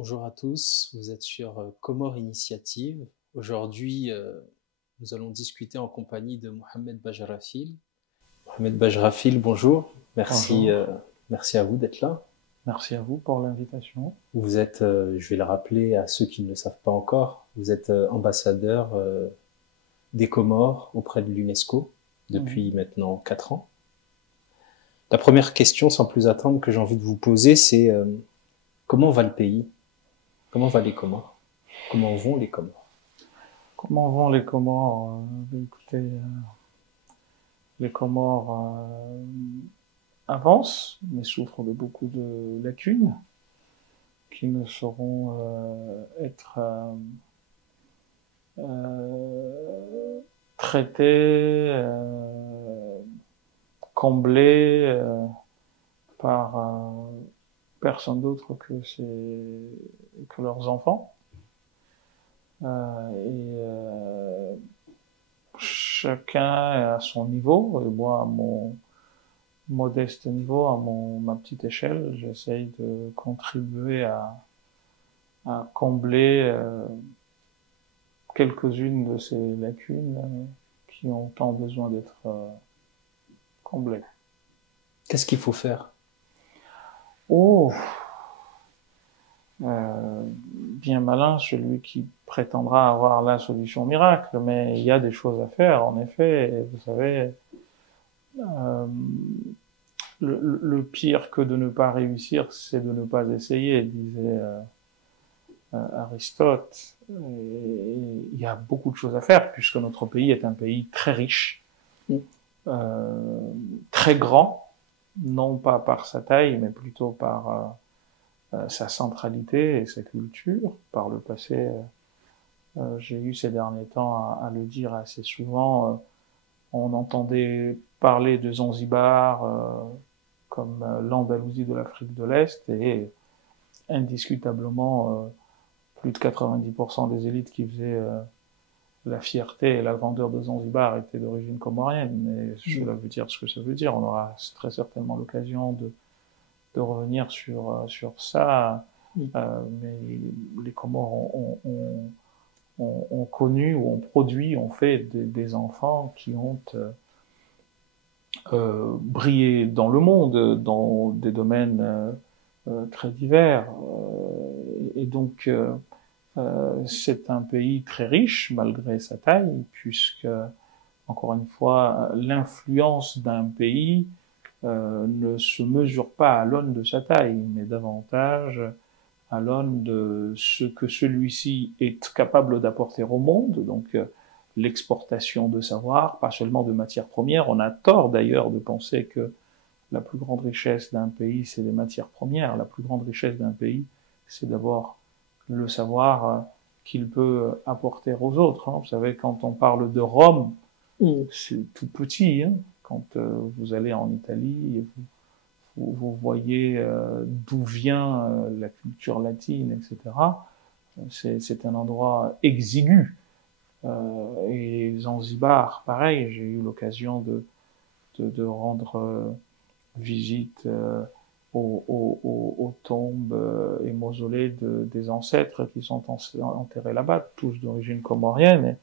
Bonjour à tous, vous êtes sur Comore Initiative. Aujourd'hui, nous allons discuter en compagnie de Mohamed Bajrafil. Mohamed Bajrafil, bonjour. Merci, Bonjour, merci à vous d'être là. merci à vous pour l'invitation. Vous êtes, je vais le rappeler à ceux qui ne le savent pas encore, vous êtes ambassadeur des Comores auprès de l'UNESCO depuis Mhm. maintenant 4 ans. La première question, sans plus attendre, que j'ai envie de vous poser, c'est comment va le pays? Comment va les Comores? Comment vont les Comores? Comment vont les Comores? Écoutez, les Comores avancent, mais souffrent de beaucoup de lacunes qui ne sauront être traitées, comblées par personne d'autre que leurs enfants. Chacun à son niveau, et moi à mon modeste niveau, ma petite échelle, j'essaye de contribuer à combler quelques-unes de ces lacunes qui ont tant besoin d'être comblées. Qu'est-ce qu'il faut faire? Oh, bien malin celui qui prétendra avoir la solution miracle, mais il y a des choses à faire, en effet. Et vous savez, euh, le pire que de ne pas réussir, c'est de ne pas essayer, disait Aristote. Et il y a beaucoup de choses à faire, puisque notre pays est un pays très riche, euh, très grand, non pas par sa taille, mais plutôt par sa centralité et sa culture. Par le passé, j'ai eu ces derniers temps à le dire assez souvent, on entendait parler de Zanzibar comme l'Andalousie de l'Afrique de l'Est et indiscutablement plus de 90% des élites qui faisaient la fierté et la grandeur de Zanzibar étaient d'origine comorienne. Et cela veut dire ce que ça veut dire. On aura très certainement l'occasion de revenir sur ça. Mais les Comores ont connu ou ont produit, ont fait des enfants qui ont brillé dans le monde, dans des domaines très divers. Et donc, c'est un pays très riche malgré sa taille, puisque, encore une fois, l'influence d'un pays ne se mesure pas à l'aune de sa taille, mais davantage à l'aune de ce que celui-ci est capable d'apporter au monde, donc l'exportation de savoir, pas seulement de matières premières. On a tort d'ailleurs de penser que la plus grande richesse d'un pays, c'est les matières premières. La plus grande richesse d'un pays, c'est d'abord le savoir qu'il peut apporter aux autres. Hein. Vous savez, quand on parle de Rome, c'est tout petit. Hein. Quand vous allez en Italie, et vous voyez d'où vient la culture latine, etc. C'est un endroit exigu. Et Zanzibar, pareil, j'ai eu l'occasion de rendre visite aux tombes et mausolées des ancêtres qui sont enterrés là-bas, tous d'origine comorienne.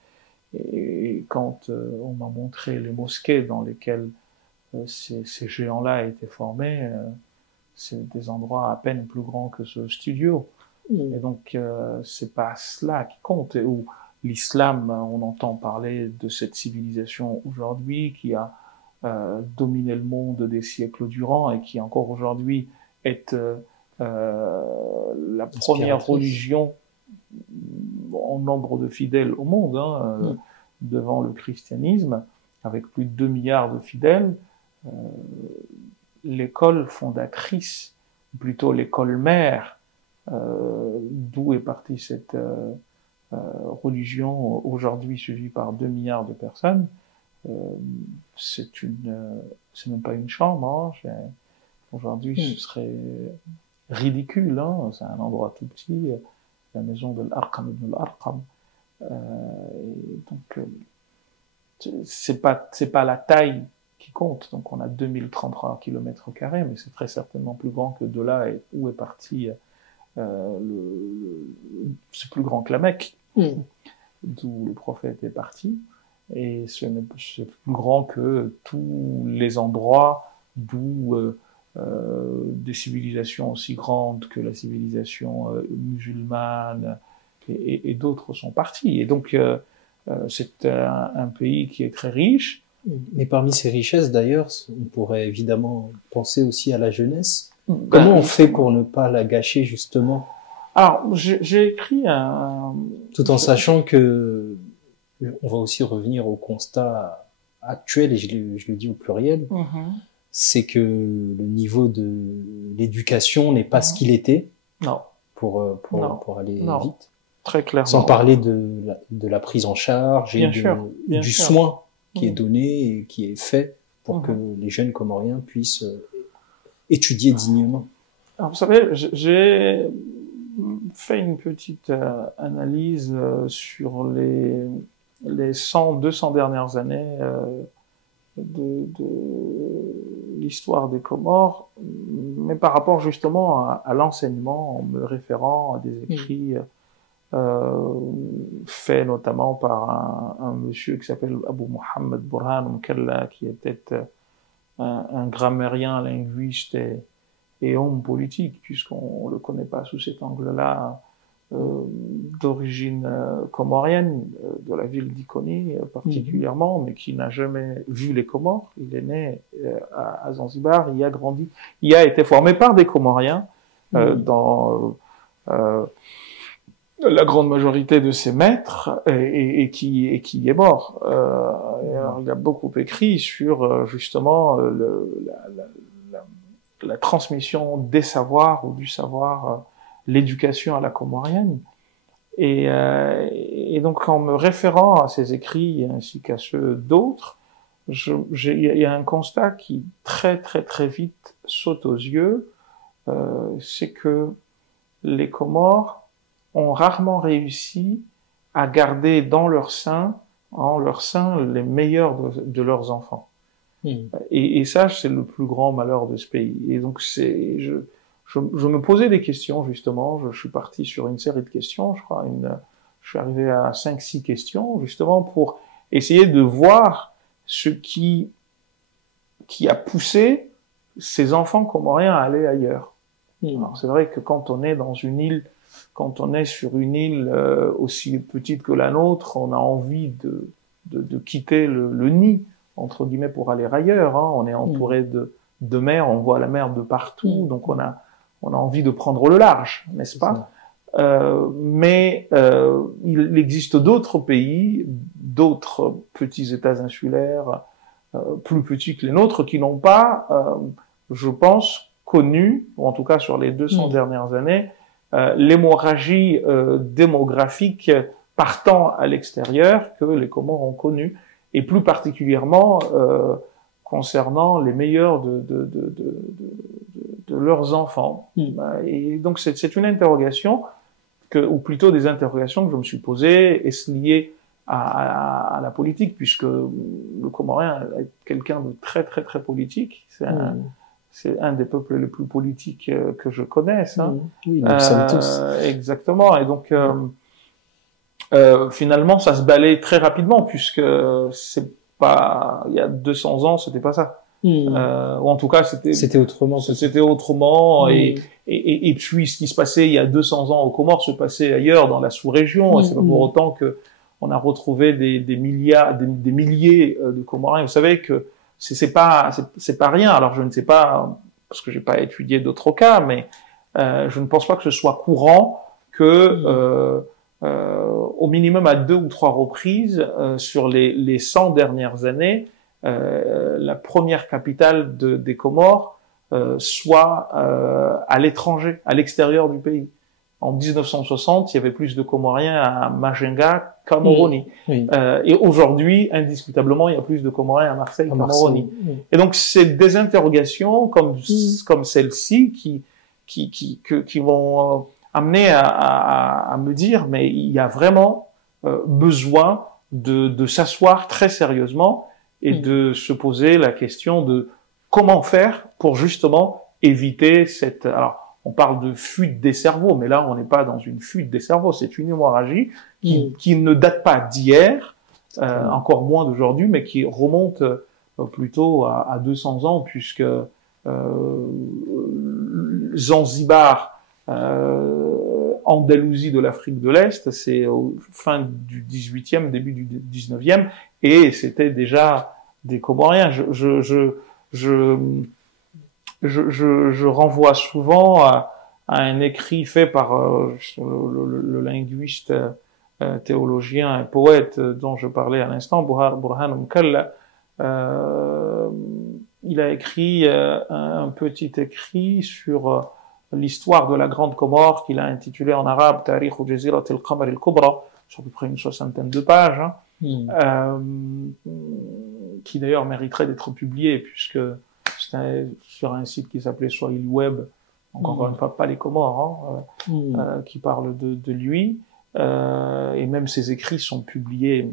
Et quand on m'a montré les mosquées dans lesquelles ces géants-là étaient formés, c'est des endroits à peine plus grands que ce studio. Et donc, c'est pas cela qui compte. Ou l'islam, on entend parler de cette civilisation aujourd'hui qui a dominé le monde des siècles durant et qui encore aujourd'hui est la première Inspiratrice. religion en nombre de fidèles au monde, hein, devant le christianisme, avec plus de 2 milliards de fidèles. Euh, L'école fondatrice, plutôt l'école mère, d'où est partie cette religion aujourd'hui suivie par 2 milliards de personnes, euh, c'est même pas une chambre. Hein. Aujourd'hui, ce serait ridicule. Hein. C'est un endroit tout petit, la maison de l'Arqam ibn al-Arqam. Donc, c'est pas la taille qui compte. Donc, on a 2033 km², mais c'est très certainement plus grand que de là où est partie c'est plus grand que la Mecque, d'où le prophète est parti, et c'est plus grand que tous les endroits d'où des civilisations aussi grandes que la civilisation musulmane et d'autres sont partis. Et donc c'est un pays qui est très riche. Mais parmi ces richesses, d'ailleurs, on pourrait évidemment penser aussi à la jeunesse. Comment on fait pour ne pas la gâcher, justement? Alors, j'ai écrit tout en sachant que on va aussi revenir au constat actuel, et je le dis au pluriel, c'est que le niveau de l'éducation n'est pas ce qu'il était. Non. Pour aller vite. Très clairement. Sans parler de la prise en charge et du soin qui est donné et qui est fait pour que les jeunes comoriens puissent étudier dignement. Alors, vous savez, j'ai fait une petite analyse sur les 200 dernières années de l'histoire des Comores, mais par rapport justement à l'enseignement, en me référant à des écrits faits notamment par un monsieur qui s'appelle Abu Mohammed Burhan Mkalla, qui était un grammairien, linguiste et homme politique, puisqu'on le connaît pas sous cet angle-là, d'origine comorienne, de la ville d'Ikoni particulièrement, mais qui n'a jamais vu les Comores. Il est né à Zanzibar, il y a grandi, il a été formé par des Comoriens dans la grande majorité de ses maîtres et qui est mort. Alors, il a beaucoup écrit sur justement la transmission des savoirs ou du savoir, l'éducation à la comorienne. Et donc, en me référant à ces écrits ainsi qu'à ceux d'autres, il y a un constat qui très très très vite saute aux yeux, c'est que les Comores ont rarement réussi à garder en leur sein les meilleurs de leurs enfants. Et ça, c'est le plus grand malheur de ce pays. Et donc, je me posais des questions, justement. Je suis parti sur une série de questions, je crois. Je suis arrivé à 5-6 questions, justement, pour essayer de voir ce qui a poussé ces enfants comoriens à aller ailleurs. Alors, c'est vrai que quand on est sur une île aussi petite que la nôtre, on a envie de quitter le nid, entre guillemets, pour aller ailleurs. On est entouré de mer, on voit la mer de partout, donc on a envie de prendre le large, n'est-ce pas? Mais il existe d'autres pays, d'autres petits États insulaires, plus petits que les nôtres, qui n'ont pas, je pense, connu, ou en tout cas sur les 200 dernières années, l'hémorragie démographique partant à l'extérieur que les Comores ont connu, et plus particulièrement concernant les meilleurs de leurs enfants. Et donc c'est une interrogation ou plutôt des interrogations que je me suis posées. Est-ce lié à la politique, puisque le Comorien est quelqu'un de très très très politique. C'est un des peuples les plus politiques que je connaisse. Oui, nous sommes tous. Exactement. Et donc finalement, ça se balaye très rapidement, puisque c'est pas, il y a 200 ans, c'était pas ça. Ou en tout cas, c'était autrement. C'était autrement. Et puis, ce qui se passait il y a 200 ans aux Comores se passait ailleurs dans la sous-région. Et c'est pas pour autant que on a retrouvé des milliers de Comoriens. Vous savez que c'est pas rien. Alors, je ne sais pas, parce que j'ai pas étudié d'autres cas, mais je ne pense pas que ce soit courant que au minimum à 2 ou 3 reprises sur les 100 dernières années, la première capitale des Comores soit à l'étranger, à l'extérieur du pays. En 1960, il y avait plus de Comoriens à Majinga qu'à Moroni. Et aujourd'hui, indiscutablement, il y a plus de Comoriens à Marseille qu'à Moroni. Et donc, c'est des interrogations comme celle-ci qui vont amener à me dire, mais il y a vraiment besoin de s'asseoir très sérieusement et de se poser la question de comment faire pour justement éviter alors, on parle de fuite des cerveaux, mais là, on n'est pas dans une fuite des cerveaux, c'est une hémorragie qui ne date pas d'hier, encore moins d'aujourd'hui, mais qui remonte plutôt à 200 ans, puisque Zanzibar, Andalousie de l'Afrique de l'Est, c'est au fin du 18e, début du 19e, et c'était déjà des Comoriens. Je renvoie souvent à un écrit fait par le linguiste, théologien et poète dont je parlais à l'instant, Burhan Mkalla. Il a écrit un petit écrit sur l'histoire de la Grande Comore qu'il a intitulé en arabe Tarikh Jazirat al-Qamar al-Kubra, sur à peu près une 60aine de pages, qui d'ailleurs mériterait d'être publié puisque c'était sur un site qui s'appelait Swahili Web, encore une fois pas les Comores, qui parle de lui, et même ses écrits sont publiés.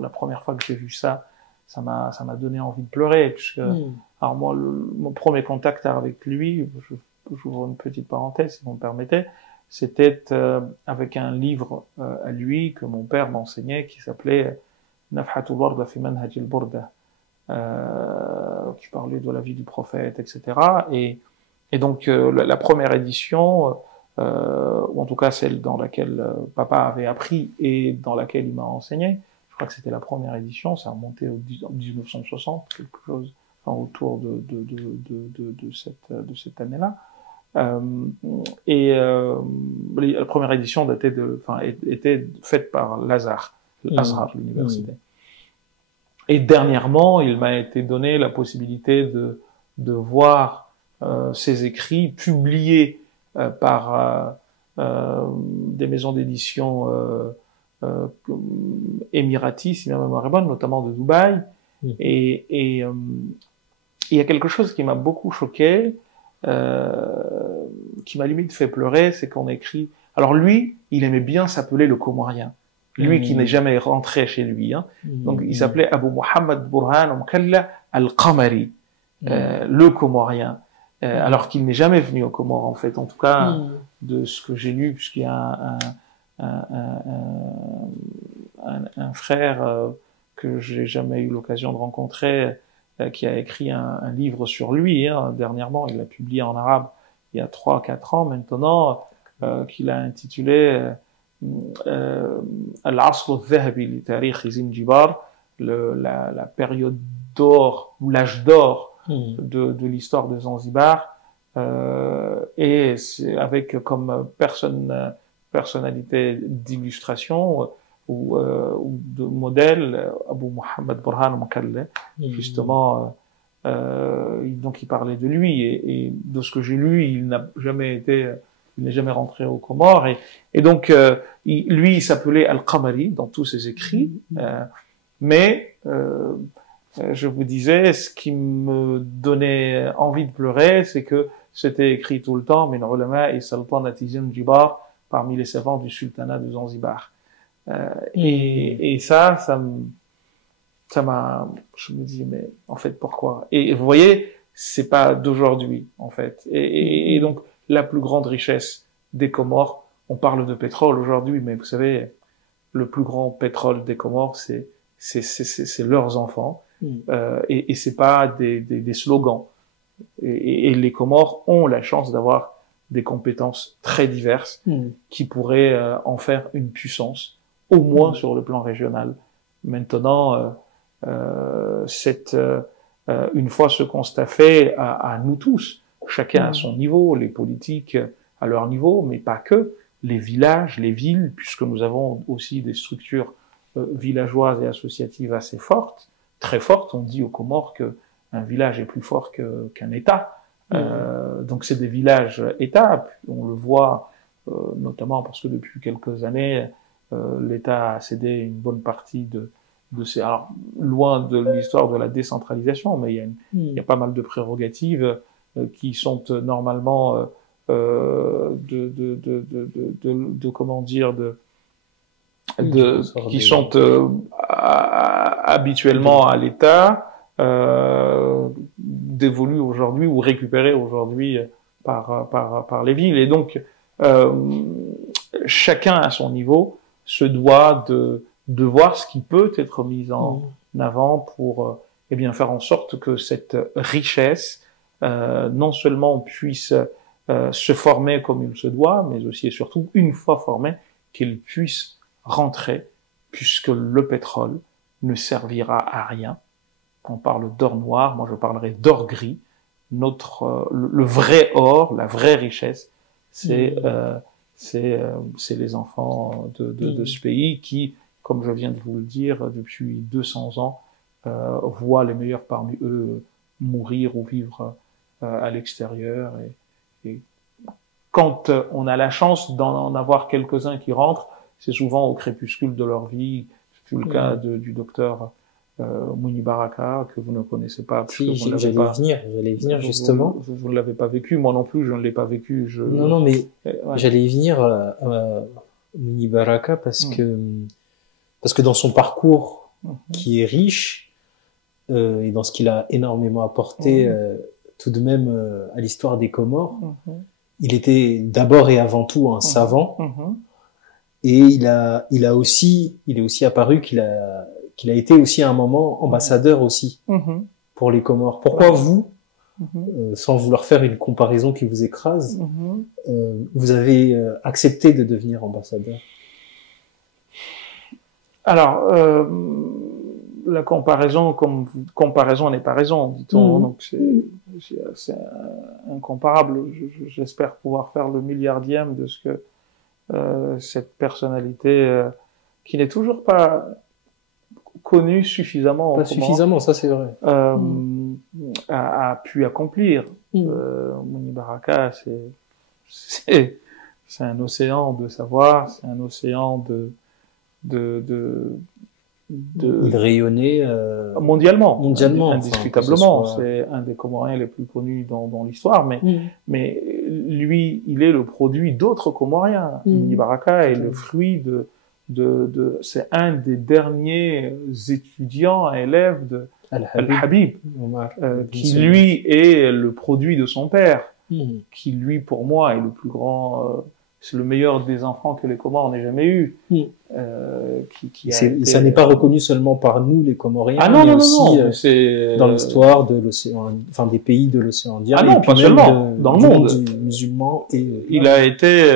La première fois que j'ai vu ça m'a donné envie de pleurer, puisque alors moi mon premier contact avec lui, j'ouvre une petite parenthèse si vous me permettez, c'était avec un livre à lui que mon père m'enseignait qui s'appelait Nafhatul Warda fi Manhaj al-Burda, qui parlait de la vie du prophète, etc. Et donc la première édition, ou en tout cas celle dans laquelle papa avait appris et dans laquelle il m'a enseigné, je crois que c'était la première édition, ça a remonté en 1960, quelque chose, enfin autour de cette année-là. La première édition était faite par l'Azhar, l'université. Et dernièrement, il m'a été donné la possibilité de voir ces écrits publiés par des maisons d'édition émiratis, si ma mémoire est bonne, notamment de Dubaï. Et il y a quelque chose qui m'a beaucoup choqué, qui m'a limite fait pleurer, c'est qu'on écrit... Alors lui, il aimait bien s'appeler le Comorien. Lui qui n'est jamais rentré chez lui. Donc il s'appelait Abu Muhammad Burhan Mkalla al-Qamari, le Comorien. Alors qu'il n'est jamais venu au Comores, en fait. En tout cas, de ce que j'ai lu, puisqu'il y a un frère que j'ai jamais eu l'occasion de rencontrer, qui a écrit un livre sur lui. Dernièrement, il l'a publié en arabe il y a 3-4 ans maintenant, qu'il a intitulé Al-Asr al-Dhahabi li Tarikh Zinjibar, la période d'or, ou l'âge d'or de l'histoire de Zanzibar, et c'est avec comme personnalité d'illustration ou de modèle Abu Muhammad Burhan Mkalla, justement. Donc il parlait de lui, et de ce que j'ai lu, il n'est jamais rentré aux Comores, et donc lui il s'appelait Al-Qamari dans tous ses écrits, mais je vous disais, ce qui me donnait envie de pleurer, c'est que c'était écrit tout le temps min ulama et sultanati Zanzibar, parmi les savants du sultanat de Zanzibar, et ça m'a, je me dis, mais en fait pourquoi? Et vous voyez, c'est pas d'aujourd'hui en fait, et donc la plus grande richesse des Comores, on parle de pétrole aujourd'hui, mais vous savez, le plus grand pétrole des Comores, c'est leurs enfants, et c'est pas des slogans. Et les Comores ont la chance d'avoir des compétences très diverses qui pourraient en faire une puissance, au moins sur le plan régional. Maintenant, une fois ce constat fait, à nous tous, chacun à son niveau, les politiques à leur niveau, mais pas que, les villages, les villes, puisque nous avons aussi des structures villageoises et associatives assez fortes, très fortes. On dit aux Comores qu'un village est plus fort qu'un État. Donc c'est des villages-États. On le voit notamment parce que depuis quelques années, l'État a cédé une bonne partie de ces... Alors, loin de l'histoire de la décentralisation, mais il y a pas mal de prérogatives qui sont normalement qui sont habituellement à l'État, dévolues aujourd'hui ou récupérées aujourd'hui par les villes. Et donc, chacun à son niveau se doit de voir ce qui peut être mis en avant pour eh bien faire en sorte que cette richesse non seulement puisse se former comme il se doit, mais aussi et surtout, une fois formée, qu'il puisse rentrer, puisque le pétrole ne servira à rien. On parle d'or noir, moi je parlerai d'or gris. Le vrai or, la vraie richesse, c'est les enfants de ce pays qui, comme je viens de vous le dire, depuis 200 ans, voient les meilleurs parmi eux mourir ou vivre à l'extérieur. Et quand on a la chance d'en avoir quelques-uns qui rentrent, c'est souvent au crépuscule de leur vie. C'est le cas du docteur Mouni Baraka, que vous ne connaissez pas. Si, j'allais venir justement. Vous ne l'avez pas vécu, moi non plus, je ne l'ai pas vécu. Non, mais j'allais y venir Mouni Baraka parce que dans son parcours qui est riche et dans ce qu'il a énormément apporté tout de même à l'histoire des Comores, il était d'abord et avant tout un savant. Et il est aussi apparu qu'il a été aussi à un moment ambassadeur aussi pour les Comores. Pourquoi vous, sans vouloir faire une comparaison qui vous écrase, vous avez accepté de devenir ambassadeur? Alors, la comparaison n'est pas raison, dit-on. Donc c'est incomparable. J'espère pouvoir faire le milliardième de ce que cette personnalité qui n'est toujours pas connue suffisamment. Pas suffisamment, ça c'est vrai. A pu accomplir. Mouni Baraka, c'est un océan de savoir, c'est un océan il rayonnait mondialement, indiscutablement. Enfin, c'est un des Comoriens les plus connus dans l'histoire, mais lui, il est le produit d'autres Comoriens. Mouni Baraka est le fruit c'est un des derniers étudiants, élèves de Al-Habib, qui lui est le produit de son père, qui lui, pour moi, est le plus grand, c'est le meilleur des enfants que les Comores n'aient jamais eu. Ça n'est pas reconnu seulement par nous, les Comoriens, mais aussi dans l'histoire de l'océan, enfin des pays de l'océan Indien. Ah non, pas seulement, dans le monde musulman. Il a été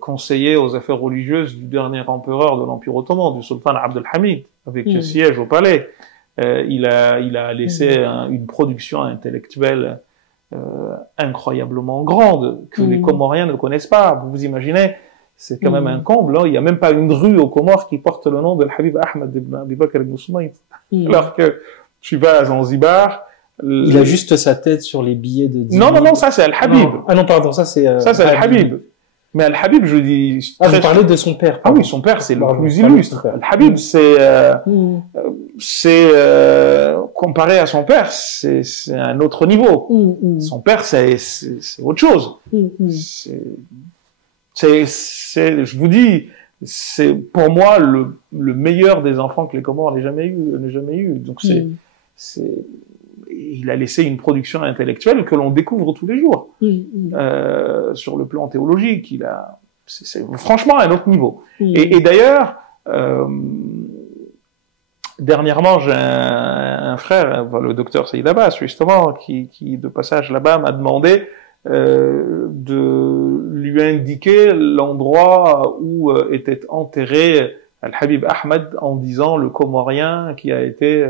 conseiller aux affaires religieuses du dernier empereur de l'Empire ottoman, du sultan Abd al-Hamid, avec siège au palais. Il a laissé une production intellectuelle incroyablement grande que les Comoriens ne connaissent pas. Vous vous imaginez, c'est quand même un comble. Il n'y a même pas une rue aux Comores qui porte le nom de Habib Ahmed ibn Abi Bakr ibn Soumaït. Alors que tu vas à Zanzibar, il a juste sa tête sur les billets de 10 Non, ça c'est Al-Habib. Ah non, pardon, ça c'est Al-Habib. Mais Al-Habib, je dis... vous parlez de son père. Ah oui, son père, c'est le plus illustre. Al-Habib, c'est comparé à son père, c'est un autre niveau. Son père, c'est autre chose. Je vous dis, c'est pour moi le meilleur des enfants que les Comores n'aient jamais eu. Donc il a laissé une production intellectuelle que l'on découvre tous les jours. Sur le plan théologique, c'est franchement un autre niveau. Et d'ailleurs, dernièrement, j'ai un frère, le docteur Saïd Abbas, justement, qui de passage là-bas m'a demandé de lui indiquer l'endroit où était enterré Al-Habib Ahmed, en disant le Comorien qui a été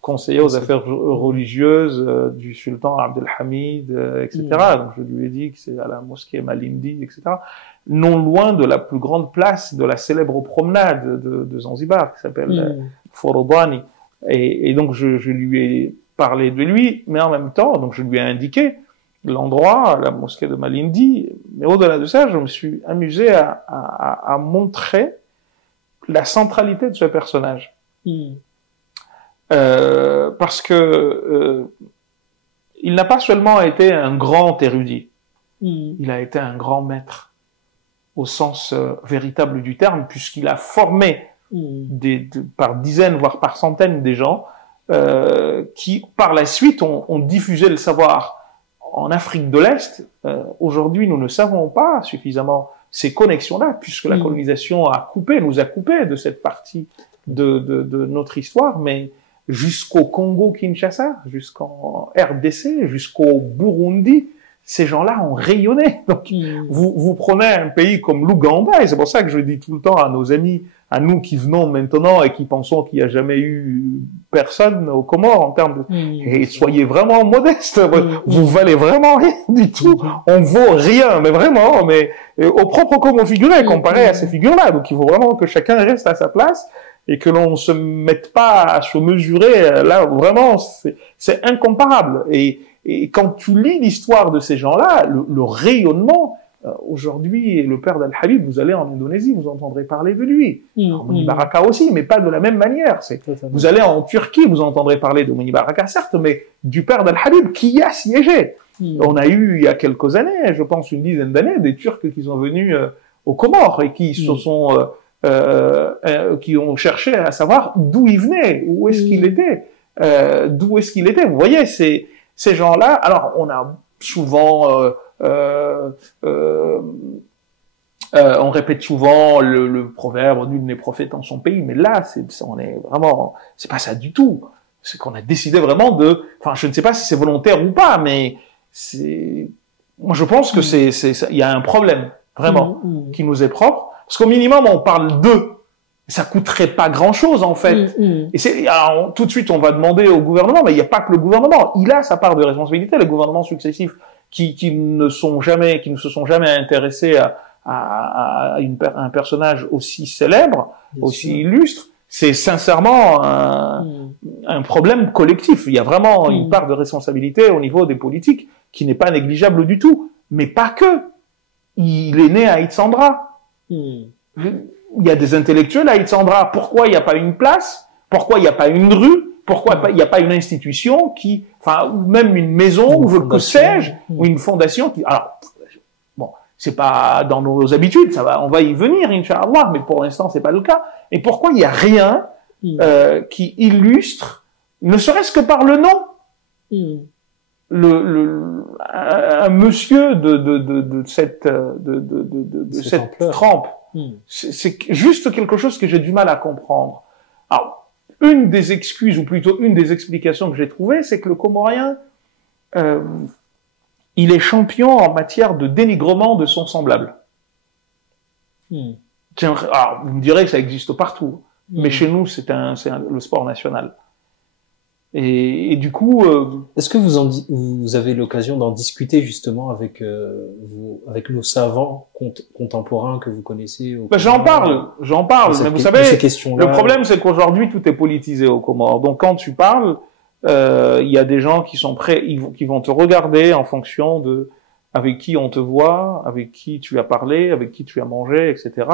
conseiller aux affaires religieuses du sultan Abd al-Hamid, etc. Donc je lui ai dit que c'est à la mosquée Malindi, etc. Non loin de la plus grande place de la célèbre promenade de Zanzibar, qui s'appelle Forodani. Et donc je lui ai parlé de lui, mais en même temps, donc je lui ai indiqué l'endroit, la mosquée de Malindi. Mais au-delà de ça, je me suis amusé à montrer la centralité de ce personnage. Parce que il n'a pas seulement été un grand érudit, il a été un grand maître au sens véritable du terme, puisqu'il a formé par dizaines voire par centaines des gens qui par la suite ont diffusé le savoir en Afrique de l'Est, aujourd'hui, nous ne savons pas suffisamment ces connexions-là, puisque la colonisation nous a coupé de cette partie de notre histoire, mais jusqu'au Congo-Kinshasa, jusqu'en RDC, jusqu'au Burundi, ces gens-là ont rayonné. Donc, vous prenez un pays comme l'Ouganda, et c'est pour ça que je dis tout le temps à nos amis, à nous qui venons maintenant et qui pensons qu'il n'y a jamais eu personne aux Comores en termes de... Et soyez vraiment modestes, vous valez vraiment rien du tout, on vaut rien, mais vraiment, mais au propre comme au figuré, comparé à ces figures-là. Donc il faut vraiment que chacun reste à sa place et que l'on se mette pas à se mesurer, là, vraiment, c'est incomparable. Et quand tu lis l'histoire de ces gens-là, le rayonnement, aujourd'hui, le père d'Al-Habib, vous allez en Indonésie, vous entendrez parler de lui. Moni Baraka aussi, mais pas de la même manière. Vous allez en Turquie, vous entendrez parler de Moni Baraka, certes, mais du père d'Al-Habib qui y a siégé. On a eu, il y a quelques années, je pense une dizaine d'années, des Turcs qui sont venus aux Comores et qui se sont, qui ont cherché à savoir d'où il venait, où est-ce qu'il était, d'où est-ce qu'il était. Vous voyez, ces gens-là, alors on a souvent on répète souvent le proverbe nul n'est prophète en son pays, mais là on est vraiment, c'est pas ça du tout. C'est qu'on a décidé vraiment de, enfin je ne sais pas si c'est volontaire ou pas, mais moi je pense que il y a un problème vraiment qui nous est propre, parce qu'au minimum on parle d'eux. Ça coûterait pas grand-chose en fait. Et alors, tout de suite on va demander au gouvernement, mais il n'y a pas que le gouvernement, il a sa part de responsabilité, les gouvernements successifs qui ne se sont jamais intéressés à un personnage aussi célèbre, aussi illustre. C'est sincèrement un problème collectif. Il y a vraiment une part de responsabilité au niveau des politiques qui n'est pas négligeable du tout. Mais pas que. Il est né à Itsandra. Il y a des intellectuels à Itsandra. Pourquoi il n'y a pas une place? Pourquoi il n'y a pas une rue? Pourquoi il n'y a pas une institution qui, enfin, ou même une maison, ou que sais-je, ou une fondation qui, alors, bon, c'est pas dans nos habitudes, on va y venir, Inch'Allah, mais pour l'instant, c'est pas le cas. Et pourquoi il n'y a rien, qui illustre, ne serait-ce que par le nom, un monsieur de cette trempe. C'est juste quelque chose que j'ai du mal à comprendre. Alors, une des excuses, ou plutôt une des explications que j'ai trouvées, c'est que le Comorien, il est champion en matière de dénigrement de son semblable. Alors, vous me direz que ça existe partout, mais chez nous, c'est le sport national. Et du coup, est-ce que vous avez l'occasion d'en discuter justement avec nos savants contemporains que vous connaissez j'en parle. Mais vous savez, le problème c'est qu'aujourd'hui tout est politisé aux Comores. Donc quand tu parles, il y a des gens qui sont prêts, qui vont te regarder en fonction de avec qui on te voit, avec qui tu as parlé, avec qui tu as mangé, etc.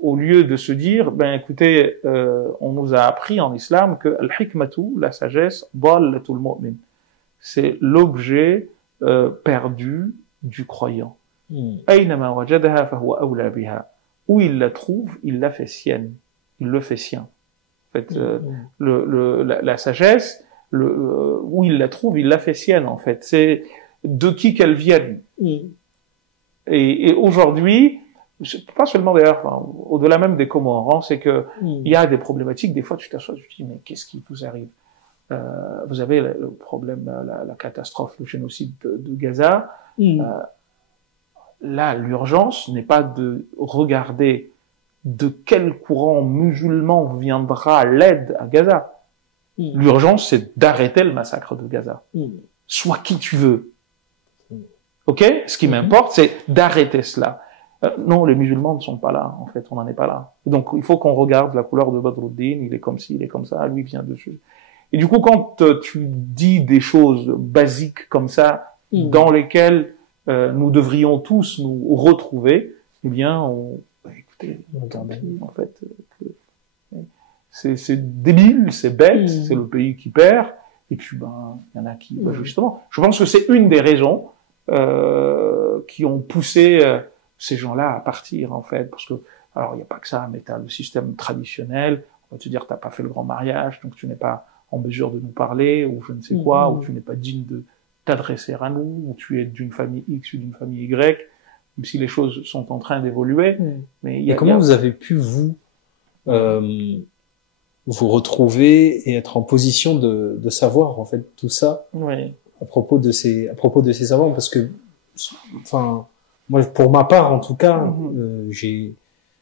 Au lieu de se dire, ben écoutez, on nous a appris en islam que al-hikmatu, la sagesse, dallatul mu'min, c'est l'objet perdu du croyant. Aynama wajadaha fahuwa awla biha. Où il la trouve, il la fait sienne, il le fait sien. En fait, la sagesse, où il la trouve, il la fait sienne. En fait, c'est de qui qu'elle vienne. Et aujourd'hui, pas seulement d'ailleurs, enfin, au-delà même des Comores, c'est que il y a des problématiques. Des fois, tu t'assois, tu te dis mais qu'est-ce qui vous arrive? Vous avez le problème, la catastrophe, le génocide de Gaza. Là, l'urgence n'est pas de regarder de quel courant musulman viendra l'aide à Gaza. L'urgence, c'est d'arrêter le massacre de Gaza. Sois qui tu veux. Ok? Ce qui m'importe, c'est d'arrêter cela. Non, les musulmans ne sont pas là, en fait, on n'en est pas là. Et donc, il faut qu'on regarde la couleur de Badruddin, il est comme ci, il est comme ça, lui vient dessus. Et du coup, quand tu dis des choses basiques comme ça, dans lesquelles nous devrions tous nous retrouver, eh bien, écoutez, en fait, c'est débile, c'est bête, c'est le pays qui perd, et puis, ben, il y en a qui, justement, je pense que c'est une des raisons qui ont poussé ces gens-là à partir, en fait, parce que, alors, il n'y a pas que ça, mais t'as le système traditionnel, on va te dire, t'as pas fait le grand mariage, donc tu n'es pas en mesure de nous parler, ou je ne sais quoi, ou tu n'es pas digne t'adresser à nous, ou tu es d'une famille X ou d'une famille Y, même si les choses sont en train d'évoluer. Mais comment vous avez pu vous retrouver et être en position de savoir en fait tout ça à propos de ces savants, parce que enfin moi pour ma part en tout cas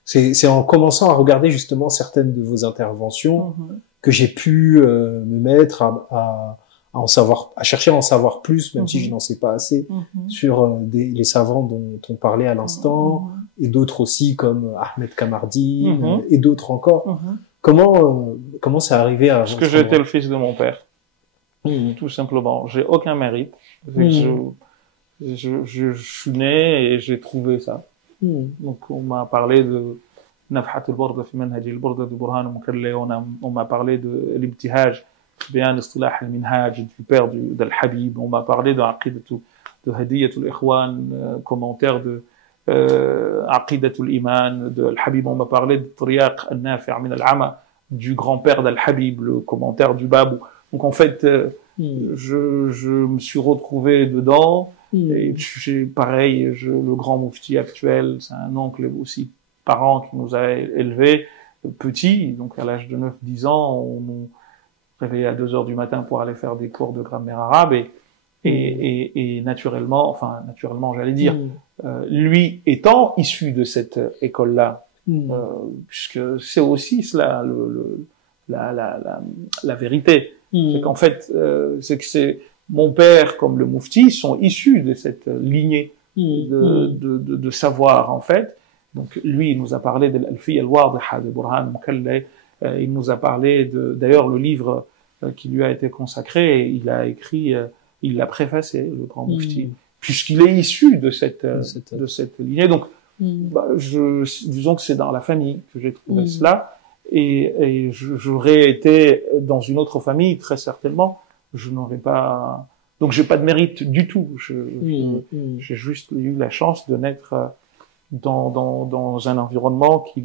c'est en commençant à regarder justement certaines de vos interventions que j'ai pu me mettre à chercher à en savoir plus, même si je n'en sais pas assez sur les savants dont on parlait à l'instant, et d'autres aussi comme Ahmed Kamardine et d'autres encore. Comment c'est arrivé à... Parce que j'étais le fils de mon père. Tout simplement. J'ai aucun mérite. Je suis né et j'ai trouvé ça. Donc, on m'a parlé de Nafhat al-Burda fi manhaj al-Burda de Burhan al-Mukalli. On m'a parlé de l'Ibtihaj, bien istilah al-Minhaj, du père d'Al-Habib. On m'a parlé de Hadiyat al-Ikhwan, commentaire de Aqidat al-Iman de Al-Habib. On m'a parlé de Triyaq al-Nafi' min al-Ama, du grand-père d'Al-Habib, le commentaire du Babou. Donc en fait, je me suis retrouvé dedans. Et j'ai pareil, le grand moufti actuel, c'est un oncle aussi, parent qui nous a élevés petits. Donc à l'âge de 9-10 ans, on nous réveillait à 2 heures du matin pour aller faire des cours de grammaire arabe. Et naturellement, j'allais dire, lui étant issu de cette école-là, puisque c'est aussi cela la vérité. C'est qu'en fait, c'est mon père comme le moufti sont issus de cette lignée de savoir en fait. Donc lui, il nous a parlé de l'Alfiya al-Wadiha de Burhan Mukalli. Il nous a parlé d'ailleurs le livre qui lui a été consacré. Il a écrit, il l'a préfacé, le grand moufti, puisqu'il est issu de cette lignée. Donc, disons que c'est dans la famille que j'ai trouvé cela. Et j'aurais été dans une autre famille, très certainement, je n'aurais pas, donc j'ai pas de mérite du tout. J'ai juste eu la chance de naître dans un environnement qui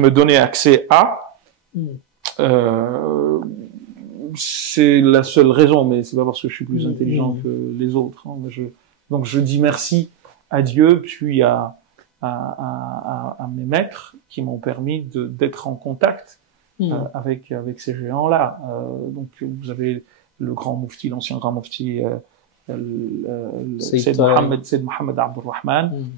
me donnait accès à, c'est la seule raison, mais c'est pas parce que je suis plus intelligent que les autres, hein. Donc je dis merci à Dieu, puis à mes maîtres qui m'ont permis d'être en contact avec ces géants-là. Donc vous avez le grand moufti, l'ancien grand moufti Sayyid Mohammed Abdurrahman,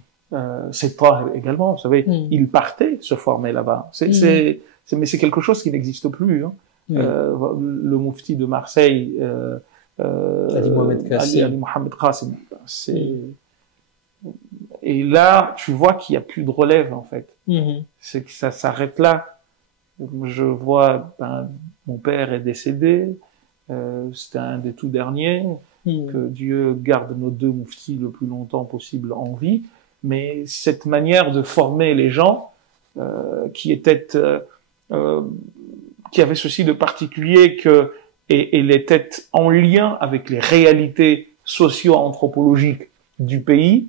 Sayyid Tahir également. Vous savez, il partait se former là-bas. Mais c'est quelque chose qui n'existe plus. Hein. Le moufti de Marseille, Ali Mohamed Qassim, et là, tu vois qu'il n'y a plus de relève, en fait. C'est que ça s'arrête là. Je vois, mon père est décédé, c'était un des tout derniers, que Dieu garde nos 2 mouftis le plus longtemps possible en vie, mais cette manière de former les gens, qui avait ceci de particulier et elle était en lien avec les réalités socio-anthropologiques du pays,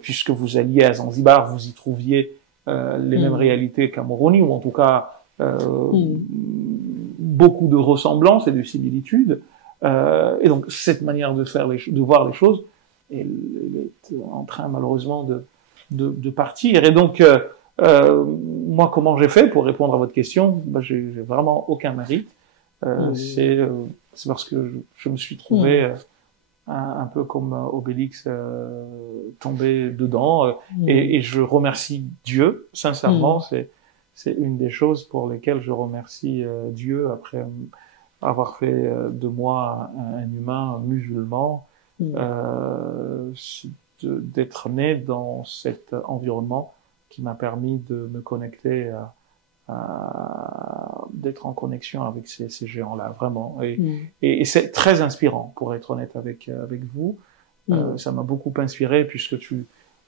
puisque vous alliez à Zanzibar, vous y trouviez les mêmes réalités qu'à Moroni, ou en tout cas beaucoup de ressemblances et de similitudes. Et donc cette manière de voir les choses, elle est en train malheureusement de partir. Et donc moi, comment j'ai fait pour répondre à votre question? J'ai vraiment aucun mérite. C'est parce que je me suis trouvé un peu comme Obélix tombé dedans, et je remercie Dieu sincèrement. C'est une des choses pour lesquelles je remercie Dieu après avoir fait de moi un humain musulman, d'être né dans cet environnement qui m'a permis de me connecter d'être en connexion avec ces géants-là, vraiment. Et c'est très inspirant, pour être honnête avec vous. Ça m'a beaucoup inspiré, puisque je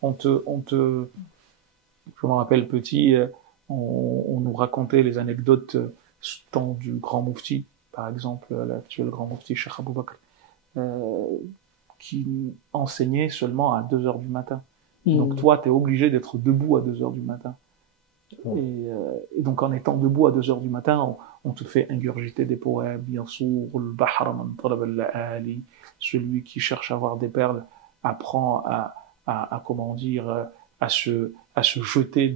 me rappelle petit, on nous racontait les anecdotes tant du grand moufti, par exemple, l'actuel grand moufti Cheikh Abou Bakr, qui enseignait seulement à 2 heures du matin. Donc toi, t'es obligé d'être debout à 2 heures du matin. Et donc en étant debout à 2 heures du matin, on te fait ingurgiter des poèmes, bien sûr, celui qui cherche à avoir des perles apprend à comment dire, à se jeter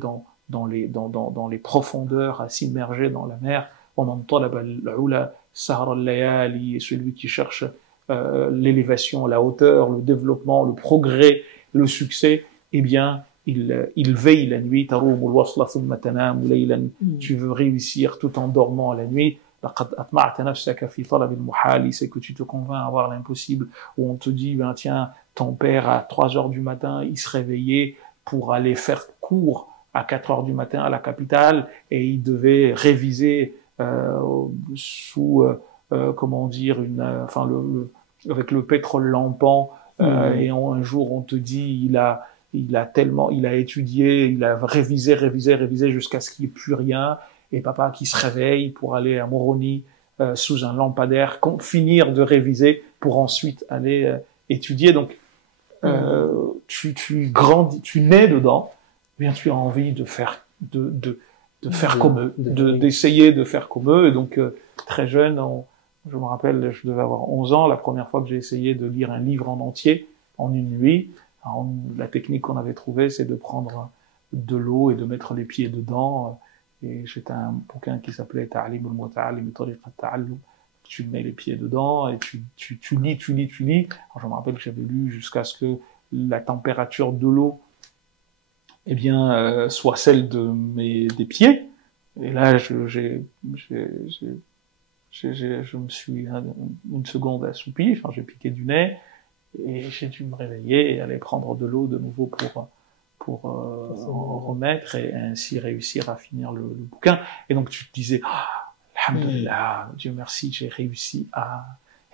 dans les profondeurs, à s'immerger dans la mer. Et celui qui cherche l'élévation, la hauteur, le développement, le progrès, le succès, eh bien, il veille la nuit. Tu veux réussir tout en dormant la nuit. C'est que tu te convaincs à avoir l'impossible, où on te dit, ben tiens, ton père à 3 heures du matin, il se réveillait pour aller faire cours à 4 heures du matin à la capitale, et il devait réviser sous comment dire, avec le pétrole lampant, et un jour on te dit il a étudié, il a révisé jusqu'à ce qu'il n'y ait plus rien, et papa qui se réveille pour aller à Moroni sous un lampadaire, finir de réviser pour ensuite aller étudier. Donc tu grandis, tu nais dedans, bien tu as envie de faire faire comme eux, d'essayer de faire comme eux. Et donc très jeune, je me rappelle, je devais avoir 11 ans, la première fois que j'ai essayé de lire un livre en entier en une nuit. Alors, la technique qu'on avait trouvée, c'est de prendre de l'eau et de mettre les pieds dedans. Et j'étais un bouquin qui s'appelait Ta'lim al-Muta'allim Tariqa Ta'allum. Tu mets les pieds dedans et tu lis. Alors, je me rappelle que j'avais lu jusqu'à ce que la température de l'eau, eh bien, soit celle des pieds. Et là, je me suis une seconde assoupi, enfin, j'ai piqué du nez, et j'ai dû me réveiller et aller prendre de l'eau de nouveau pour en remettre, et ainsi réussir à finir le bouquin. Et donc tu te disais, alhamdulillah, Dieu merci, j'ai réussi à...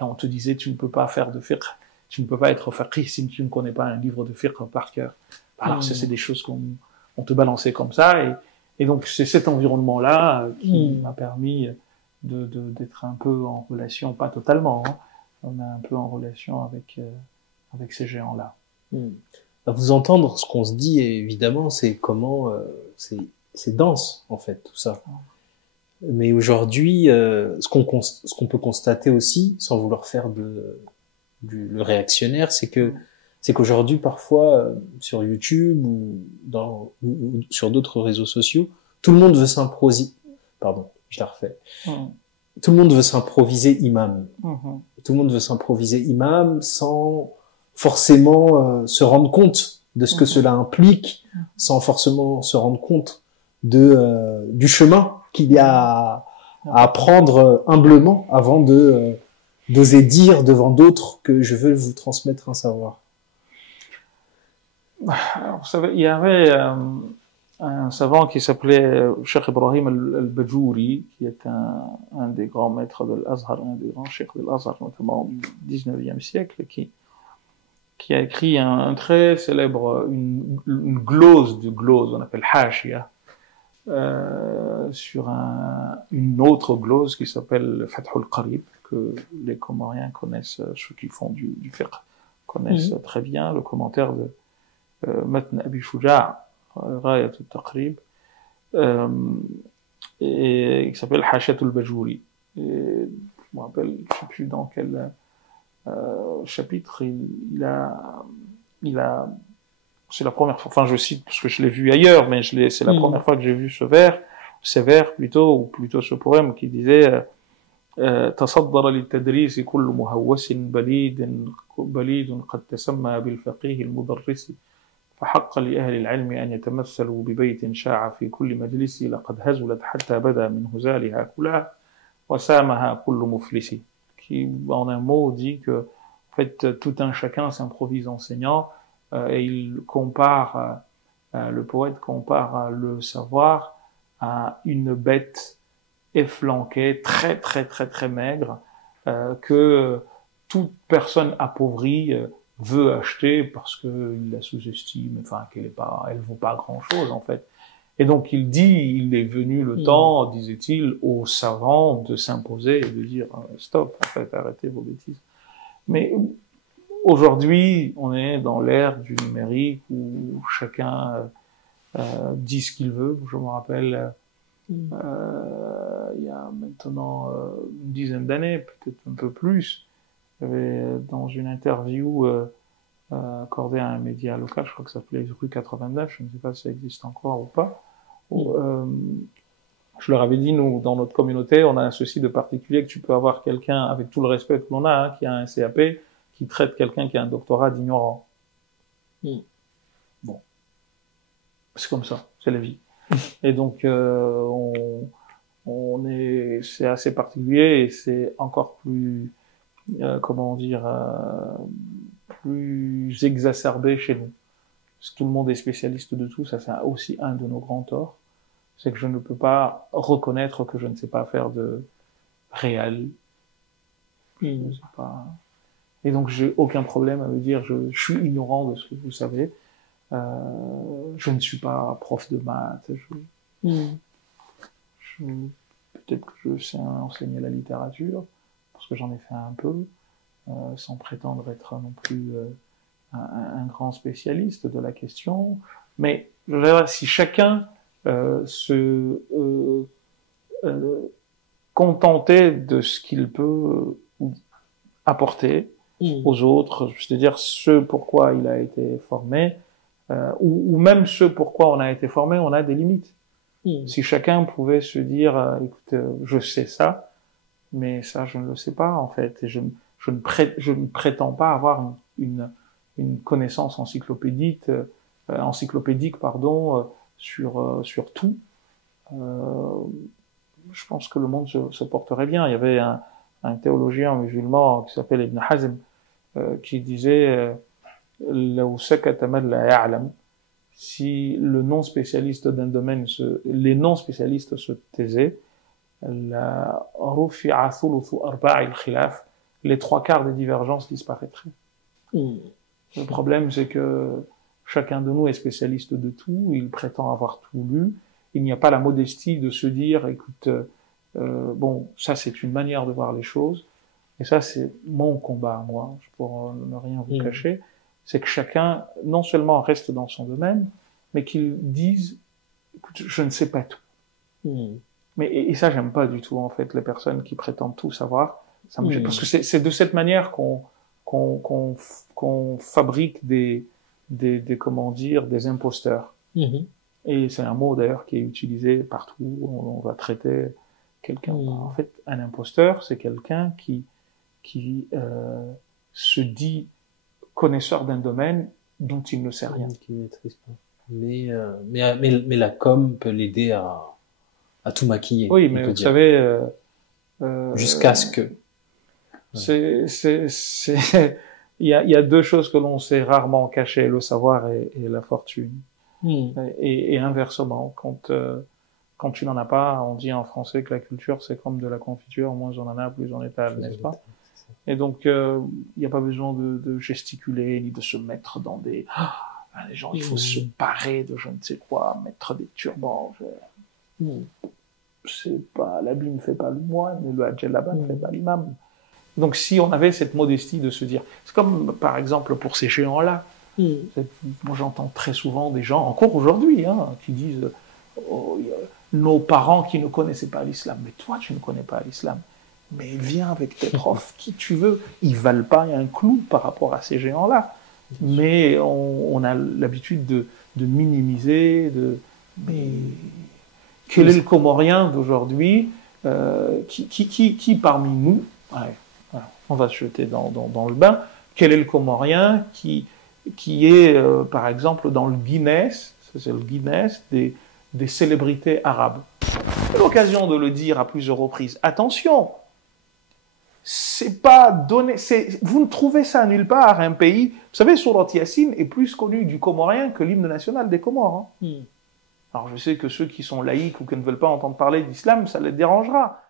Et on te disait, tu ne peux pas faire de fiqh, tu ne peux pas être faqih si tu ne connais pas un livre de fiqh par cœur. Alors c'est des choses qu'on te balançait comme ça, et donc c'est cet environnement-là qui m'a permis d'être un peu en relation, pas totalement, hein, on est un peu en relation avec ces géants-là. À vous entendre, ce qu'on se dit, évidemment, c'est comment c'est dense, en fait, tout ça. Mais aujourd'hui, ce qu'on peut constater aussi, sans vouloir faire le réactionnaire, c'est qu'aujourd'hui, parfois, sur YouTube ou sur d'autres réseaux sociaux, tout le monde veut s'improviser. Pardon, je la refais. Tout le monde veut s'improviser imam. Tout le monde veut s'improviser imam sans forcément se rendre compte de ce que cela implique, sans forcément se rendre compte du chemin qu'il y a à prendre humblement avant d'oser dire devant d'autres que je veux vous transmettre un savoir. Alors, vous savez, il y avait un savant qui s'appelait Cheikh Ibrahim al-Bajouri, qui est un des grands maîtres de l'Azhar, un des grands cheikhs de l'Azhar, notamment du 19e siècle, qui a écrit un très célèbre, une glose, on appelle Hashia, sur une autre glose qui s'appelle Fathul Qarib, que les Comoriens connaissent, ceux qui font du fiqh connaissent très bien, le commentaire de Matn Abi Shuja', Ghayat al-Taqrib, et qui s'appelle Hashatul Bajouri. Et je me rappelle, je sais plus dans quel chapitre il a c'est la première fois, enfin je cite parce que je l'ai vu ailleurs, mais c'est la première fois que j'ai vu ces vers plutôt ce poème qui disait تصدر للتدريس كل مهوس بليد قد تسمى بالفقيه المدرس فحق لأهل العلم أن يتمثلوا ببيت شاع في كل مجلس لقد هزلت حتى بدا من هزالها كلها وسامها كل مفلس, qui en un mot dit que en fait tout un chacun s'improvise enseignant, et il compare le poète compare le savoir à une bête efflanquée, très très très très maigre, que toute personne appauvrie veut acheter parce que il la sous-estime, enfin elle vaut pas grand-chose en fait. Et donc il est venu le temps, disait-il, aux savants de s'imposer et de dire stop, en fait, arrêtez vos bêtises. Mais aujourd'hui, on est dans l'ère du numérique où chacun dit ce qu'il veut. Je me rappelle, il y a maintenant une dizaine d'années, peut-être un peu plus, j'avais dans une interview accordée à un média local, je crois que ça s'appelait Rue 89, je ne sais pas si ça existe encore ou pas, où, je leur avais dit, nous, dans notre communauté, on a un souci de particulier que tu peux avoir quelqu'un, avec tout le respect que l'on a, hein, qui a un CAP, qui traite quelqu'un qui a un doctorat d'ignorant. Bon. C'est comme ça, c'est la vie. Et donc, c'est assez particulier et c'est encore plus, comment dire, plus exacerbé chez nous. Parce que tout le monde est spécialiste de tout, ça c'est aussi un de nos grands torts. C'est que je ne peux pas reconnaître que je ne sais pas faire de réel. Je ne sais pas. Et donc j'ai aucun problème à me dire je suis ignorant de ce que vous savez. Je ne suis pas prof de maths. Peut-être que je sais enseigner la littérature parce que j'en ai fait un peu, sans prétendre être non plus un grand spécialiste de la question. Mais je veux dire, si chacun se contentait de ce qu'il peut apporter aux autres, c'est-à-dire ce pourquoi il a été formé, ou même ce pourquoi on a été formé, on a des limites. Si chacun pouvait se dire, écoute, je sais ça, mais ça je ne le sais pas en fait, et je ne prétends pas avoir une connaissance encyclopédique, sur tout. Je pense que le monde se porterait bien. Il y avait un théologien musulman qui s'appelle Ibn Hazm qui disait لو سكت من لا يعلم, si le non spécialiste d'un domaine les non spécialistes se taisaient, رفع ثلث أرباع الخلاف, les 3/4 des divergences disparaîtraient. Le problème, c'est que chacun de nous est spécialiste de tout, il prétend avoir tout lu, il n'y a pas la modestie de se dire, écoute, bon, ça c'est une manière de voir les choses, et ça c'est mon combat à moi, pour ne rien vous cacher, c'est que chacun, non seulement reste dans son domaine, mais qu'il dise, écoute, je ne sais pas tout. Mais, et ça j'aime pas du tout, en fait, les personnes qui prétendent tout savoir, ça me gêne, parce que c'est de cette manière qu'on fabrique des comment dire, des imposteurs. Et c'est un mot d'ailleurs qui est utilisé partout où on va traiter quelqu'un. En fait, un imposteur, c'est quelqu'un qui se dit connaisseur d'un domaine dont il ne sait rien. Qui maîtrise pas. Mais la com peut l'aider à tout maquiller. Oui, mais vous savez, jusqu'à ce que. Il y a deux choses que l'on sait rarement cacher, le savoir et la fortune. Et inversement, quand tu n'en as pas, on dit en français que la culture c'est comme de la confiture, moins on en a, plus on étale, n'est-ce pas? Et donc, il n'y a pas besoin de gesticuler, ni de se mettre dans des gens, il faut se parer de je ne sais quoi, mettre des turbans. C'est pas, l'habit ne fait pas le moine, et le hajjalabat ne fait pas l'imam. Donc, si on avait cette modestie de se dire, c'est comme, par exemple, pour ces géants-là. Moi, j'entends très souvent des gens, encore aujourd'hui, qui disent, nos parents qui ne connaissaient pas l'islam. Mais toi, tu ne connais pas l'islam. Mais viens avec tes profs, qui tu veux. Ils valent pas un clou par rapport à ces géants-là. Mais on a l'habitude de minimiser, mais quel est le Comorien d'aujourd'hui, qui parmi nous, on va se jeter dans le bain, quel est le Comorien qui est, par exemple, dans le Guinness, c'est le Guinness des célébrités arabes. J'ai l'occasion de le dire à plusieurs reprises. Attention, c'est pas donné, vous ne trouvez ça nulle part, un pays. Vous savez, Sourate Yassine est plus connu du Comorien que l'hymne national des Comores. Alors je sais que ceux qui sont laïcs ou qui ne veulent pas entendre parler d'islam, ça les dérangera.